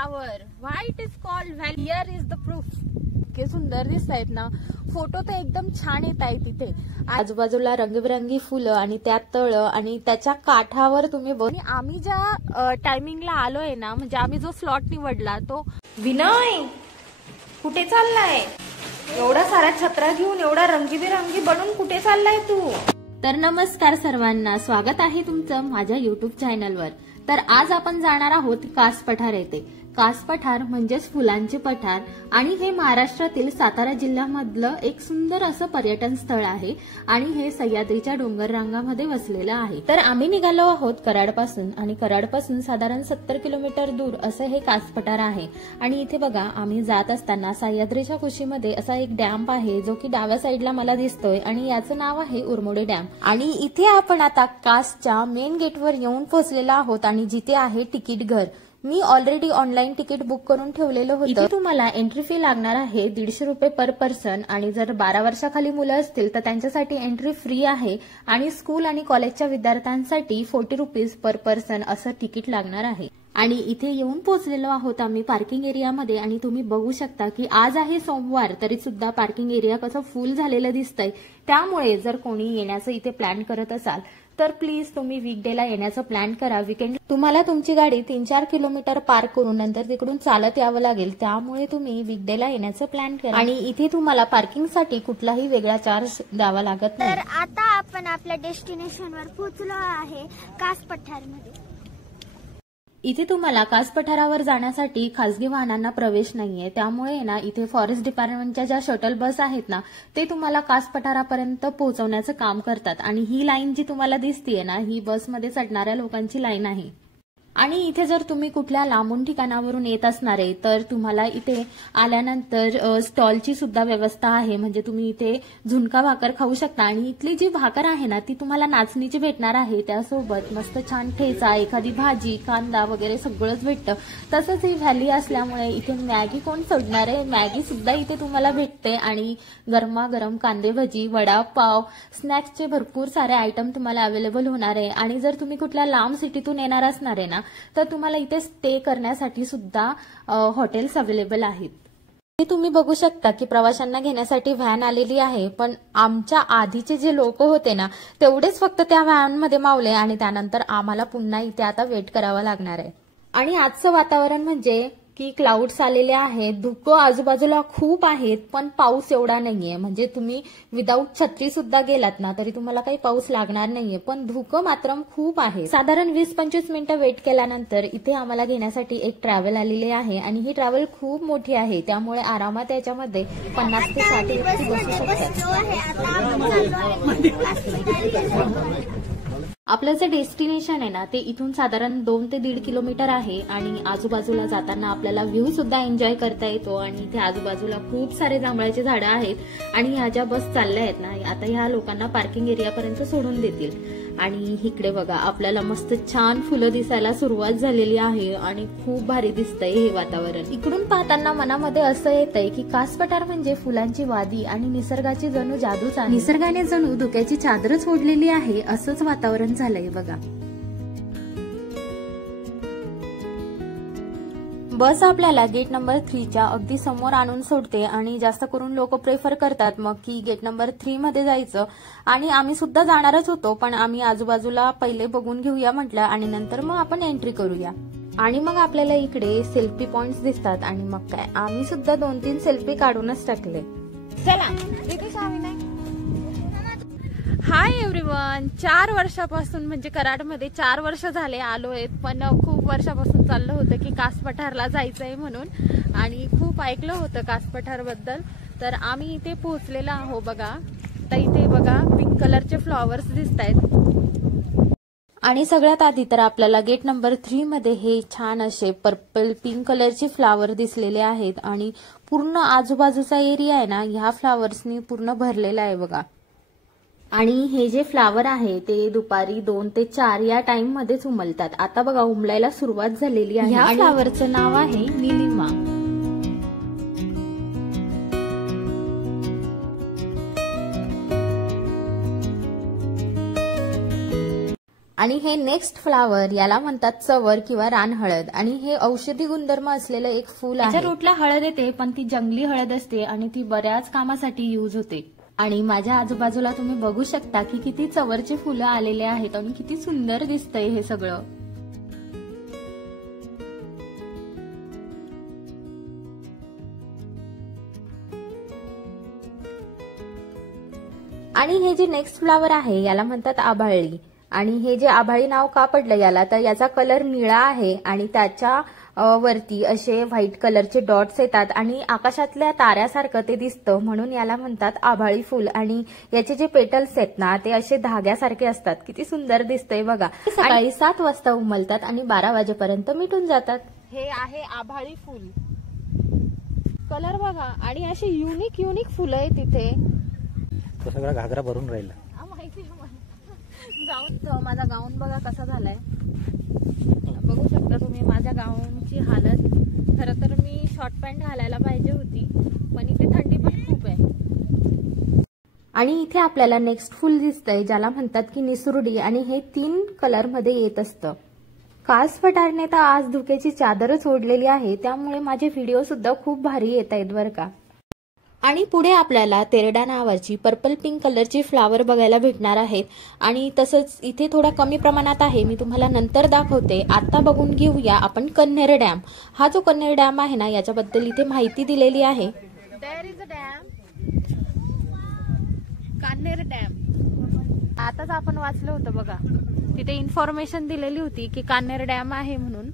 flower. Why it is called valley? Here is the proof. इतके सुंदर दिसत आहेत ना, फोटो तर एकदम छान येत आहेत तिथे. आजूबाजूला रंगीबेरंगी फुलं आणि त्यात तळ आणि त्याच्या काठावर तुम्ही बघ. आम्ही ज्या टायमिंगला आलोय ना, म्हणजे आम्ही जो स्लॉट निवडला तो. विनय कुठे चाललाय? एवढा सारा छत्रा घेऊन एवढा रंगीबेरंगी बनून कुठे चाललाय तू? तर नमस्कार सर्वांना, स्वागत आहे तुमचं माझ्या युट्यूब चॅनलवर. तर आज आपण जाणार आहोत कास पठार येथे. कास पठार म्हणजेच फुलांचे पठार आणि हे महाराष्ट्रातील सातारा जिल्ह्यामधलं एक सुंदर असं पर्यटन स्थळ आहे आणि हे सह्याद्रीच्या डोंगर रांगामध्ये वसलेलं आहे. तर आम्ही निघालो आहोत कराडपासून आणि कराडपासून साधारण 70 किलोमीटर दूर असं हे कास पठार आहे. आणि इथे बघा, आम्ही जात असताना सह्याद्रीच्या कुशीमध्ये असा एक डॅम आहे जो की डाव्या साईडला मला दिसतोय आणि याचं नाव आहे उरमोडे डॅम. आणि इथे आपण आता कासच्या मेन गेटवर येऊन पोहोचलेलो आहोत आणि जिथे आहे तिकीट घर. मी ऑलरेडी ऑनलाईन तिकीट बुक करून ठेवलेलं होतं. इथे तुम्हाला एंट्री फी लागणार आहे 150 रुपये पर पर्सन आणि जर 12 वर्षाखाली मुलं असतील तर त्यांच्यासाठी एंट्री फ्री आहे आणि स्कूल आणि कॉलेजच्या विद्यार्थ्यांसाठी 40 रुपीज पर पर्सन असं तिकीट लागणार आहे. आणि इथे येऊन पोहोचलेलो आहोत आम्ही पार्किंग एरियामध्ये आणि तुम्ही बघू शकता की आज आहे सोमवार तरी सुद्धा पार्किंग एरिया कसं फुल झालेलं दिसतंय. त्यामुळे जर कोणी येण्याचं इथे प्लॅन करत असाल तर प्लीज तुम्ही वीकडेला येण्याचं प्लॅन करा. वीकेंड तुम्हाला तुमची गाडी 3-4 किलोमीटर पार्क करून नंतर तिकडून चालत यावं लागेल. त्यामुळे तुम्ही वीकडेला येण्याचं प्लॅन करा. आणि इथे तुम्हाला पार्किंगसाठी कुठलाही वेगळा चार्ज द्यावा लागत नाही. तर आता आपण आपल्या डेस्टिनेशनवर पोहोचलो आहे कास पठारमध्ये. इथे तुम्हाला कास पठारावर जाण्यासाठी खासगी वाहनांना प्रवेश नाहीये. त्यामुळे ना इथे फॉरेस्ट डिपार्टमेंटच्या ज्या शटल बस आहेत ना ते तुम्हाला कास पठारापर्यंत पोहोचवण्याचं काम करतात. आणि ही लाईन जी तुम्हाला दिसतीये ना ही बसमध्ये चढणाऱ्या लोकांची लाईन आहे. आणि इथे जर तुम्ही कुठल्या लांबून ठिकाणावरून येत असणारे तर तुम्हाला इथे आल्यानंतर स्टॉलची सुद्धा व्यवस्था आहे. म्हणजे तुम्ही इथे झुणका भाकर खाऊ शकता आणि इथली जी भाकर आहे ना ती तुम्हाला नाचणीची भेटणार आहे. त्यासोबत मस्त छान ठेचा, एखादी भाजी, कांदा वगैरे सगळंच भेटतं. तसंच ही व्हॅली असल्यामुळे इथे मॅगी कोण सोडणार आहे, मॅगी सुद्धा इथे तुम्हाला भेटते. आणि गरमागरम कांदे भजी, वडापाव, स्नॅक्सचे भरपूर सारे आयटम तुम्हाला अवेलेबल होणार आहे. आणि जर तुम्ही कुठल्या लांब सिटीतून येणार असणार आहे ना तर तुम्हाला इथे स्टे करण्यासाठी सुद्धा हॉटेल्स अवेलेबल आहेत. हे तुम्ही बघू शकता की प्रवाशांना घेण्यासाठी व्हॅन आलेली आहे. पण आमच्या आधीचे जे लोक होते ना तेवढेच फक्त त्या व्हॅनमध्ये मावले आणि त्यानंतर आम्हाला पुन्हा इथे आता वेट करावा लागणार आहे. आणि आजचं वातावरण म्हणजे की क्लाउड्स आलेले आहेत, धुकं आजूबाजूला खूप आहेत पण पाऊस एवढा नाहीये. म्हणजे तुम्ही विदाऊट छत्री सुद्धा गेलात ना तरी तुम्हाला काही पाऊस लागणार नाहीये. पण धुकं मात्र खूप आहे. साधारण 20-25 मिनिटं वेट केल्यानंतर इथे आम्हाला घेण्यासाठी एक ट्रॅव्हल आलेली आहे आणि ही ट्रॅव्हल खूप मोठी आहे. त्यामुळे आरामात याच्यामध्ये 50 ते 60 व्यक्ती बसू शकतात. आपलं जे डेस्टिनेशन आहे ना ते इथून साधारण 2 ते 1.5 किलोमीटर आहे. आणि आजूबाजूला जाताना आपल्याला व्ह्यू सुद्धा एन्जॉय करता येतो. आणि इथे आजूबाजूला खूप सारे जांभळाचे झाडं आहेत. आणि ह्या ज्या बस चालल्या आहेत ना आता ह्या लोकांना पार्किंग एरियापर्यंत सोडून देतील. आणि इकडे बघा आपल्याला मस्त छान फुलं दिसायला सुरुवात झालेली आहे आणि खूप भारी दिसतंय हे वातावरण. इकडून पाहताना मनामध्ये असं येतंय की कास पठार म्हणजे फुलांची वादी आणि निसर्गाची जणू जादूच आहे. निसर्गाने जणू धुक्याची चादरच ओढलेली आहे असंच वातावरण झालंय बघा. बस आपल्याला गेट नंबर 3च्या अगदी समोर आणून सोडते आणि जास्त करून लोक प्रेफर करतात मग की गेट नंबर 3 मध्ये जायचं. आणि आम्ही सुद्धा जाणारच होतो पण आम्ही आजूबाजूला पहिले बघून घेऊया म्हटलं आणि नंतर मग आपण एंट्री करूया. आणि मग आपल्याला इकडे सेल्फी पॉइंट्स दिसतात आणि मग काय आम्ही सुद्धा 2-3 सेल्फी काढूनच टाकले. चला हाय एव्हरीवन. 4 वर्षापासून म्हणजे कराडमध्ये 4 वर्ष झाले आलोय. पण खूप वर्षापासून चाललं होतं की कास पठारला जायचंय म्हणून आणि खूप ऐकलं होतं कास पठार बद्दल. तर आम्ही इथे पोहोचलेलो आहो बघा. तर इथे बघा पिंक कलरचे फ्लॉवर्स दिसत आहेत. आणि सगळ्यात आधी तर आपल्याला गेट नंबर 3 मध्ये हे छान असे पर्पल पिंक कलरचे फ्लावर दिसलेले आहेत. आणि पूर्ण आजूबाजूचा एरिया आहे ना ह्या फ्लावर्सनी पूर्ण भरलेला आहे बघा. आणि हे जे फ्लावर आहे ते दुपारी 2 ते 4 या टाइम मध्येच उमलतात. आता बघा उमलायला सुरुवात झालेली आहे. या फ्लावरचं नाव आहे निलिमा. आणि हे नेक्स्ट फ्लावर याला म्हणतात चवर किंवा रान हळद आणि हे औषधी गुणधर्म असलेलं एक फूल आहे. त्याच्या रूटला हळद येते पण ती जंगली हळद असते आणि ती बऱ्याच कामासाठी यूज होते. आणि माझ्या आजूबाजूला तुम्ही बघू शकता की किती चवरची फुलं आलेले आहेत आणि किती सुंदर दिसतंय हे सगळं. आणि हे जे नेक्स्ट फ्लावर आहे याला म्हणतात आभाळी. आणि हे जे आभाळी नाव का पडलं याला, तर याचा कलर निळा आहे आणि त्याच्या वरती असे व्हाईट कलरचे डॉट्स येतात आणि आकाशातल्या ताऱ्यासारखं ते दिसतं, म्हणून याला म्हणतात आभाळी फुल. आणि याचे जे पेटल्स आहेत ना ते असे धाग्यासारखे असतात. किती सुंदर दिसतंय बघा. सकाळी 7 वाजता उमलतात आणि 12 वाजेपर्यंत मिटून जातात. हे आहे आभाळी फुल. कलर बघा आणि अशी युनिक फुलं आहेत तिथे. तो सगळा घागरा भरून राहिला. गाऊन माझा गाऊन बघा कसा झालाय. बघू शकता तुम्ही माझ्या गाऊनची हालत. खरं तर मी शॉर्ट पॅन्ट घालायला पाहिजे होती पण इथे थंडी पण खूप आहे. आणि इथे आपल्याला नेक्स्ट फुल दिसतंय ज्याला म्हणतात की निसुर्डी आणि हे 3 कलर मध्ये येत असतं. कास पठारने तर आज धुक्याची चादरच ओढलेली आहे, त्यामुळे माझे व्हिडिओ सुद्धा खूप भारी येत आहेत बरं का. आणि पुढे आपल्याला तेरडा नावाची पर्पल पिंक कलरची फ्लावर बघायला भेटणार आहेत. आणि तसंच इथे थोडा कमी प्रमाणात आहे, मी तुम्हाला नंतर दाखवते. आता बघून घेऊया आपण कन्हेर डॅम. हा जो कन्हेर डॅम आहे ना याच्याबद्दल इथे माहिती दिलेली आहे. There is a dam, Kanher dam. आताच आपण वाचलं होतं बघा, तिथे इन्फॉर्मेशन दिलेली होती की कन्हेर डॅम आहे म्हणून.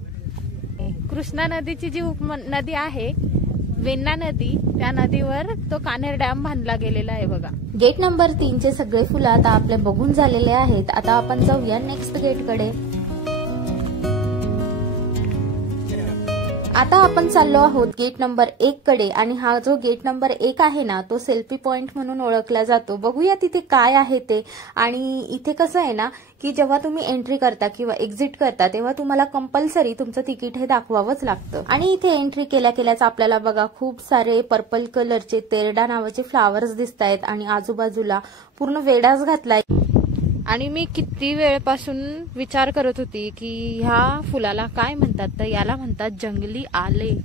कृष्णा नदीची जी नदी आहे वेण्णा नदी, त्या नदीवर तो कन्हेर डॅम बांधला गेलेला आहे बघा. गेट नंबर 3 चे सगळे फुलं आता आपले बघून झालेले आहेत. आता आपण जाऊया नेक्स्ट गेटकडे. आता आपण चाललो आहोत गेट नंबर 1 कडे. आणि हा जो गेट नंबर 1 आहे ना तो सेल्फी पॉइंट म्हणून ओळखला जातो. बघूया तिथे काय आहे ते. आणि इथे कसं आहे ना की जेव्हा तुम्ही एंट्री करता किंवा एक्झिट करता तेव्हा तुम्हाला कंपल्सरी तुमचं तिकीट हे दाखवावंच लागतं. आणि इथे एंट्री केल्याच आपल्याला बघा खूप सारे पर्पल कलरचे तेरडा नावाचे फ्लावर्स दिसत आहेत आणि आजूबाजूला पूर्ण वेडाच घातलाय. आणि मी किती वेळपासून विचार करत होती की ह्या फुलाला काय म्हणतात, तर याला म्हणतात जंगली आले.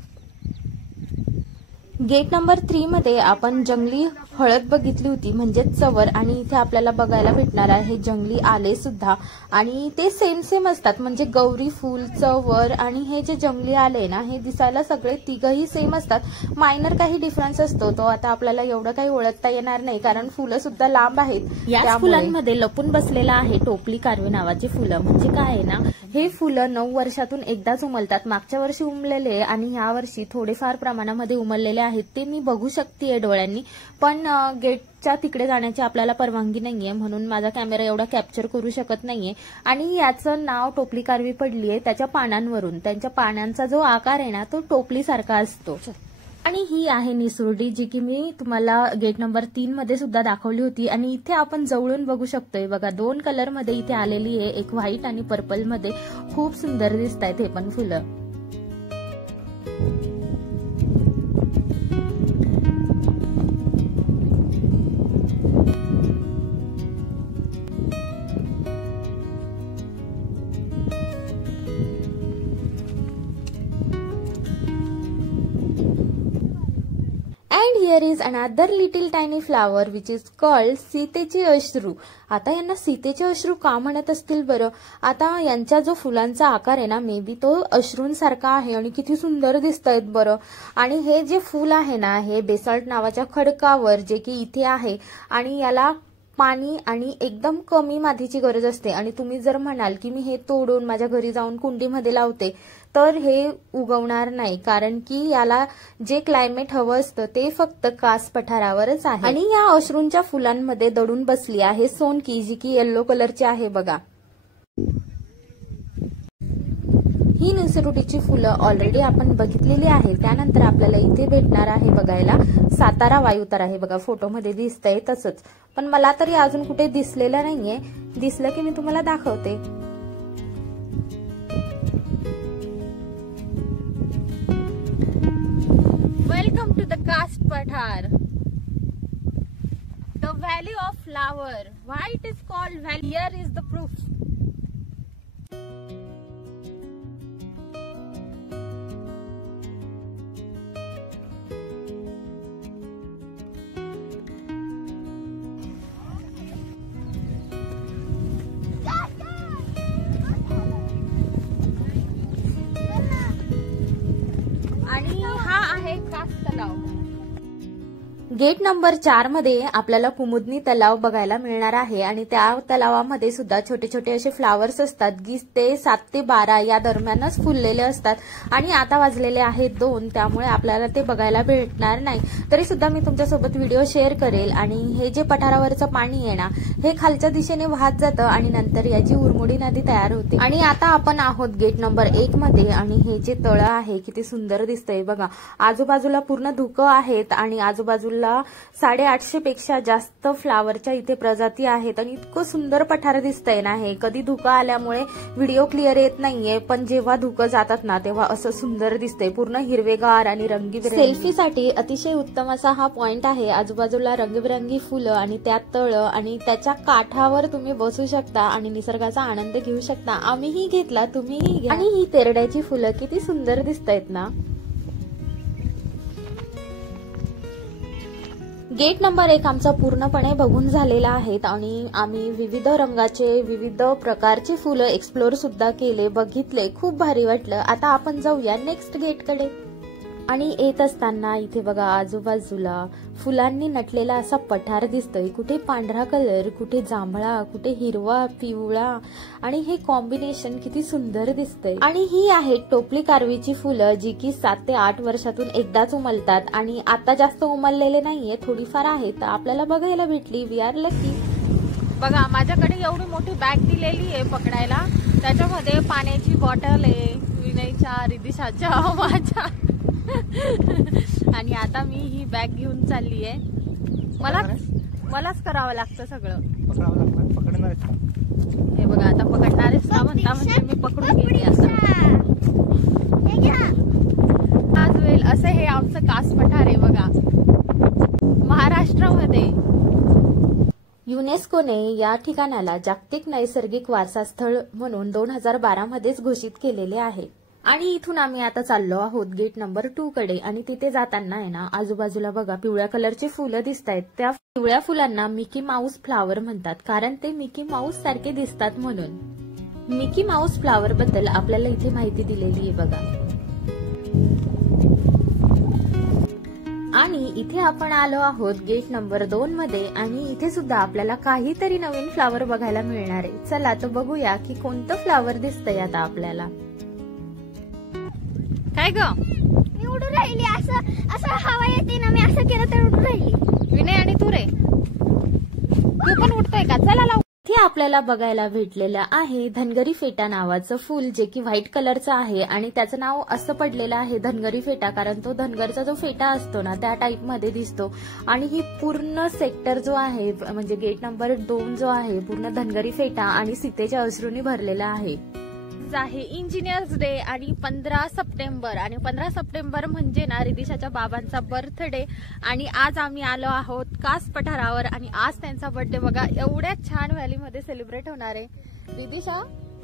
गेट नंबर 3 मध्ये आपण जंगली हळद बघितली होती म्हणजे चवर. आणि इथे आपल्याला बघायला भेटणार आहे जंगली आले सुद्धा. आणि ते सेम असतात म्हणजे गौरी फूल, चवर आणि हे जे जंगली आले ना हे दिसायला सगळे तिघही सेम असतात. मायनर काही डिफरन्स असतो, तो आता आपल्याला एवढं काही ओळखता येणार नाही कारण फुलं सुद्धा लांब आहेत. या फुलांमध्ये लपून बसलेला आहे टोपली कारवे नावाचे फुलं. म्हणजे काय आहे ना, हे फुलं 9 वर्षातून एकदाच उमलतात. मागच्या वर्षी उमलेले आणि ह्या वर्षी थोडेफार प्रमाणामध्ये उमललेले आहेत ते मी बघू शकते डोळ्यांनी. पण गेटच्या तिकडे जाण्याची आपल्याला परवानगी नाहीये म्हणून माझा कॅमेरा एवढा कॅप्चर करू शकत नाहीये. आणि याचं नाव टोपली कारवी पडलीये त्याच्या पानांवरून. त्यांच्या पानांचा जो आकार आहे ना तो टोपली सारखा असतो. आणि ही आहे निसुर्डी जी की मी तुम्हाला गेट नंबर 3 मध्ये सुद्धा दाखवली होती. आणि इथे आपण जवळून बघू शकतोय बघा 2 कलर मध्ये इथे आलेली आहे, एक व्हाईट आणि पर्पल मध्ये. खूप सुंदर दिसत आहेत हे पण फुलं. And here is another little tiny flower which is called सीतेचे अश्रू. आता यांना सीतेचे अश्रू का म्हणत असतील बरं. आता यांचा जो फुलांचा आकार आहे ना मे बी तो अश्रूंसारखा आहे आणि किती सुंदर दिसत आहेत बरं. आणि हे जे फूल आहे ना हे बेसाल्ट नावाच्या खडकावर जे की इथे आहे आणि याला पाणी आणि एकदम कमी मातीची गरज असते. आणि तुम्ही जर म्हणाल की मी हे तोडून माझ्या घरी जाऊन कुंडीमध्ये लावते तर हे उगवणार नाही कारण की याला जे क्लायमेट हवं असतं ते फक्त कास पठारावरच आहे. आणि या अश्रूंच्या फुलांमध्ये दडून बसली आहे सोनकी जी की येल्लो कलरची आहे बघा. ही निसरुडीची फुलं ऑलरेडी आपण बघितलेली आहे. त्यानंतर आपल्याला इथे भेटणार आहे बघायला सातारा वायुतर आहे बघा, फोटोमध्ये दिसतंय तसंच. पण मला तरी अजून कुठे दिसलेलं नाहीये, दिसलं की मी तुम्हाला दाखवते. Welcome to the Kaas Pathar, the valley of flower. Why it is called valley, here is the proof. Gate number 4 मध्ये आपल्याला कुमुदनी तलाव बघायला मिळणार आहे आणि त्या तलावामध्ये सुद्धा छोटे छोटे असे फ्लावर्स असतात. ते 7 ते 12 या दरम्यानच फुललेले असतात आणि आता वाजलेले आहेत 2, त्यामुळे आपल्याला ते बघायला भेटणार नाही. तरी सुद्धा मी तुमच्यासोबत व्हिडिओ शेअर करेल. आणि हे जे पठारावरचं पाणी आहे ना, हे खालच्या दिशेने वाहत जातं आणि नंतर याची उरमोडी नदी तयार होते. आणि आता आपण आहोत गेट नंबर 1 मध्ये आणि हे जे तळं आहे किती सुंदर दिसतंय बघा. आजूबाजूला पूर्ण धुकं आहेत आणि आजूबाजूला 850 पेक्षा जास्त फ्लावरच्या इथे प्रजाती आहेत आणि इतकं सुंदर पठार दिसतंय ना. हे कधी धुकं आल्यामुळे व्हिडिओ क्लिअर येत नाहीये, पण जेव्हा धुकं जातात ना तेव्हा असं सुंदर दिसतंय, पूर्ण हिरवेगार आणि रंगीबेरंगी. सेल्फीसाठी अतिशय उत्तम असा हा पॉइंट आहे. आजूबाजूला रंगीबेरंगी फुलं आणि त्यात तळं आणि त्याच्या काठावर तुम्ही बसू शकता आणि निसर्गाचा आनंद घेऊ शकता. आम्हीही घेतला, तुम्हीही घ्या. आणि ही तेरड्याची फुलं किती सुंदर दिसतायत ना. गेट नंबर 1 आमचा पूर्णपणे बघून झालेला आहे आणि आम्ही विविध रंगाचे विविध प्रकारची फुलं एक्सप्लोर सुद्धा केले, बघितले, खूप भारी वाटलं. आता आपण जाऊया नेक्स्ट गेटकडे. आणि येत असताना इथे बघा आजूबाजूला फुलांनी नटलेला असा पठार दिसतोय. कुठे पांढरा कलर, कुठे जांभळा, कुठे हिरवा, पिवळा आणि हे कॉम्बिनेशन किती सुंदर दिसतंय. आणि ही आहेत टोपली कारवीची फुलं, जी की 7 ते 8 वर्षातून एकदाच उमलतात आणि आता जास्त उमललेले नाहीये, थोडीफार आहेत, आपल्याला बघायला भेटली. We are lucky. बघा माझ्याकडे एवढी मोठी बॅग दिलेली आहे पकडायला, त्याच्यामध्ये पाण्याची बॉटल आहे, विनयच्या, रिदिशाच्या, माझ्या. आणि आता मी ही बॅग घेऊन चालली आहे. मलाच करावं लागतं सगळं. हे बघा आता पकडणारेच का म्हणता, म्हणजे मी पकडून गेली. आज वेल असं हे आमचं कास पठार आहे बघा, महाराष्ट्रामध्ये. युनेस्कोने या ठिकाणाला जागतिक नैसर्गिक वारसा स्थळ म्हणून 2012 मध्येच घोषित केलेले आहे. आणि इथून आम्ही आता चाललो आहोत गेट नंबर 2 कडे. आणि तिथे जाताना आहे ना आजूबाजूला बघा पिवळ्या कलरची फुलं दिसत आहेत. त्या पिवळ्या फुलांना मिकी माऊस फ्लावर म्हणतात, कारण ते मिकी माऊस सारखे दिसतात म्हणून. मिकी माऊस फ्लावर बद्दल आपल्याला इथे माहिती दिलेली आहे बघा. आणि इथे आपण आलो आहोत गेट नंबर 2 मध्ये आणि इथे सुद्धा आपल्याला काहीतरी नवीन फ्लावर बघायला मिळणार आहे. चला तर बघूया की कोणतं फ्लावर दिसतंय आता आपल्याला. काय ग, मी उडून राहिली, असं हवा येते ना, मी असं केलं तर उडून राहिली. विनय आणि तू रे, तू पण उडतोय का? चला लाव. इथे आपल्याला बघायला भेटलेलं आहे धनगरी फेटा नावाचं फुल, जे की व्हाईट कलरचं आहे आणि त्याचं नाव असं पडलेलं आहे धनगरी फेटा, कारण तो धनगरचा जो फेटा असतो ना त्या टाइप मध्ये दिसतो. आणि ही पूर्ण सेक्टर जो आहे म्हणजे गेट नंबर 2 जो आहे पूर्ण धनगरी फेटा आणि सीतेच्या अश्रूंनी भरलेला आहे. आहे इंजिनियर्स डे आणि 15 सप्टेंबर आणि 15 सप्टेंबर म्हणजे ना रिदिशाच्या बाबांचा बर्थडे. आणि आज आम्ही आलो आहोत कास पठारावर आणि आज त्यांचा बर्थडे बघा एवढ्या छान व्हॅली मध्ये सेलिब्रेट होणार आहे. रिदिशा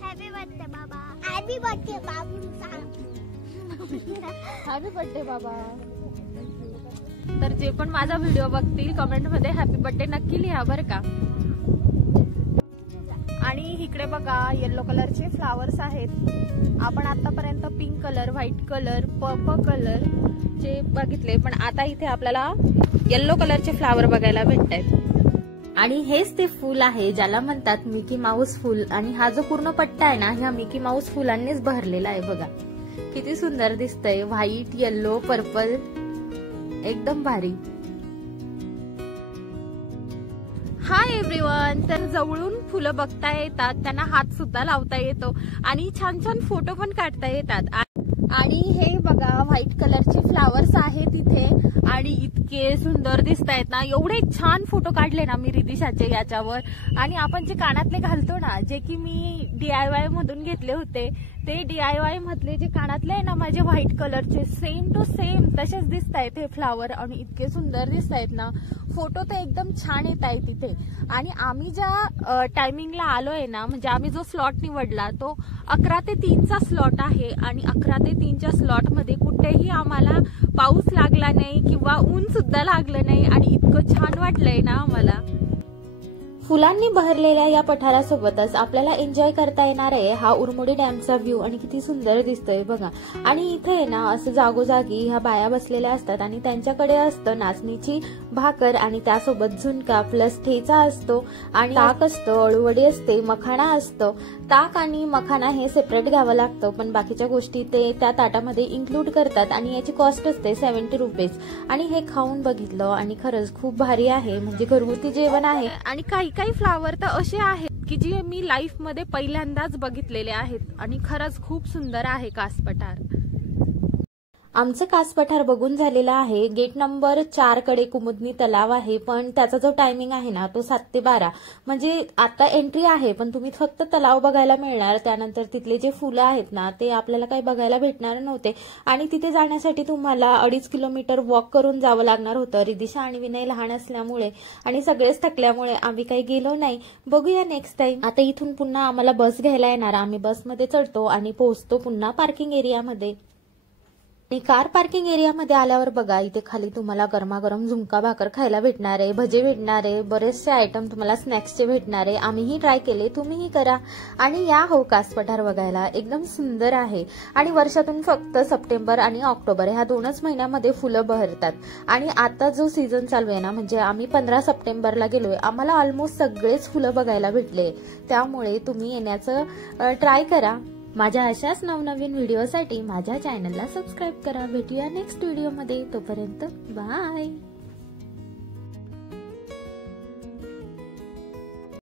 हॅपी बर्थडे बाबा. हॅपी बर्थडे बाबू. हॅपी बर्थडे बाबा. तर जे पण माझा व्हिडिओ बघतील कमेंट मध्ये हॅपी बर्थडे नक्की लिहा बरं का. आणि इकडे बघा येलो कलरचे फ्लावर्स आहेत. आपण आतापर्यंत pink colour, white colour, purple colour चे बघितले, पण आता इथे आपल्याला येलो कलरचे फ्लावर बघायला भेटतायत. आणि हेच ते फुल आहे ज्याला म्हणतात मिकी माऊस फुल. आणि हा जो पूर्ण पट्टा आहे ना ह्या मिकी माऊस फुलांनीच भरलेला आहे बघा. किती सुंदर दिसतंय, व्हाईट, येल्लो, पर्पल, एकदम भारी. Hi everyone. तर जवळून फुलं बघता येतात, त्यांना हात सुद्धा लावता येतो आणि छान छान फोटो पण काढता येतात. आणि हे बघा व्हाईट कलरचे फ्लावर्स आहेत इथे आणि इतके सुंदर दिसत आहेत ना. एवढे छान फोटो काढले ना मी रिदिशाचे याच्यावर. आणि आपण जे कानातले घालतो ना, जे की मी DIY मधून घेतले होते, ते DIY मधले जे कानातले आहे ना माझे व्हाईट कलरचे, सेम टू सेम तसेच दिसत आहेत हे फ्लावर आणि इतके सुंदर दिसत आहेत ना. फोटो तर एकदम छान येत आहेत तिथे. आणि आम्ही ज्या टायमिंगला आलोय ना, म्हणजे आम्ही जो स्लॉट निवडला तो 11 ते 3चा स्लॉट आहे आणि 11 ते 3च्या स्लॉट मध्ये कुठेही आम्हाला पाऊस लागला नाही किंवा ऊन सुद्धा लागलं नाही आणि इतकं छान वाटलंय ना आम्हाला. फुलांनी बहरलेल्या या पठारासोबतच आपल्याला एन्जॉय करता येणार आहे हा उरमोडी डॅमचा व्ह्यू आणि किती सुंदर दिसतोय बघा. आणि इथे आहे ना असं जागोजागी ह्या बाया बसलेल्या असतात आणि त्यांच्याकडे असतं नाचणीची भाकर आणि त्यासोबत झुणका प्लस ठेचा असतो आणि ताक असतं, अळूवडी असते, मखाणा असतो. ताक आणि मखाणा हे सेपरेट घ्यावं लागतं पण बाकीच्या गोष्टी ते त्या ताटामध्ये इन्क्लूड करतात आणि याची कॉस्ट असते 70 रुपीज. आणि हे खाऊन बघितलं आणि खरंच खूप भारी आहे, म्हणजे घरगुती जेवण आहे. आणि काही काही फ्लावर तर असे आहेत की जे मी लाईफ मध्ये पहिल्यांदाच बघितलेले आहेत आणि खरंच खूप सुंदर आहे कास पठार. आमचं कास पठार बघून झालेलं आहे. गेट नंबर 4 कडे कुमुदनी तलाव आहे पण त्याचा जो टायमिंग आहे ना तो 7 ते 12, म्हणजे आता एंट्री आहे पण तुम्ही फक्त तलाव बघायला मिळणार. त्यानंतर तिथले जे फुलं आहेत ना ते आपल्याला काही बघायला भेटणार नव्हते आणि तिथे जाण्यासाठी तुम्हाला 2.5 किलोमीटर वॉक करून जावं लागणार होतं. रिदिशा आणि विनय लहान असल्यामुळे आणि सगळेच थकल्यामुळे आम्ही काही गेलो नाही. बघूया नेक्स्ट टाइम. आता इथून पुन्हा आम्हाला बस घ्यायला येणार. आम्ही बसमध्ये चढतो आणि पोहोचतो पुन्हा पार्किंग एरियामध्ये. आणि कार पार्किंग एरियामध्ये आल्यावर बघा इथे खाली तुम्हाला गरमागरम झुणका भाकर खायला भेटणार आहे, भजे भेटणार आहे, बरेचसे आयटम तुम्हाला स्नॅक्सचे भेटणार आहे. आम्हीही ट्राय केले, तुम्हीही करा आणि या हो कास पठार बघायला. एकदम सुंदर आहे आणि वर्षातून फक्त सप्टेंबर आणि ऑक्टोबर ह्या 2च महिन्यामध्ये फुलं बहरतात. आणि आता जो सीझन चालू आहे ना म्हणजे आम्ही 15 सप्टेंबरला गेलोय, आम्हाला ऑलमोस्ट सगळेच फुलं बघायला भेटले. त्यामुळे तुम्ही येण्याचं ट्राय करा. माझ्या अशाच नवनवीन व्हिडिओसाठी माझ्या चॅनलला सबस्क्राईब करा. भेटूया नेक्स्ट व्हिडिओमध्ये. तोपर्यंत बाय.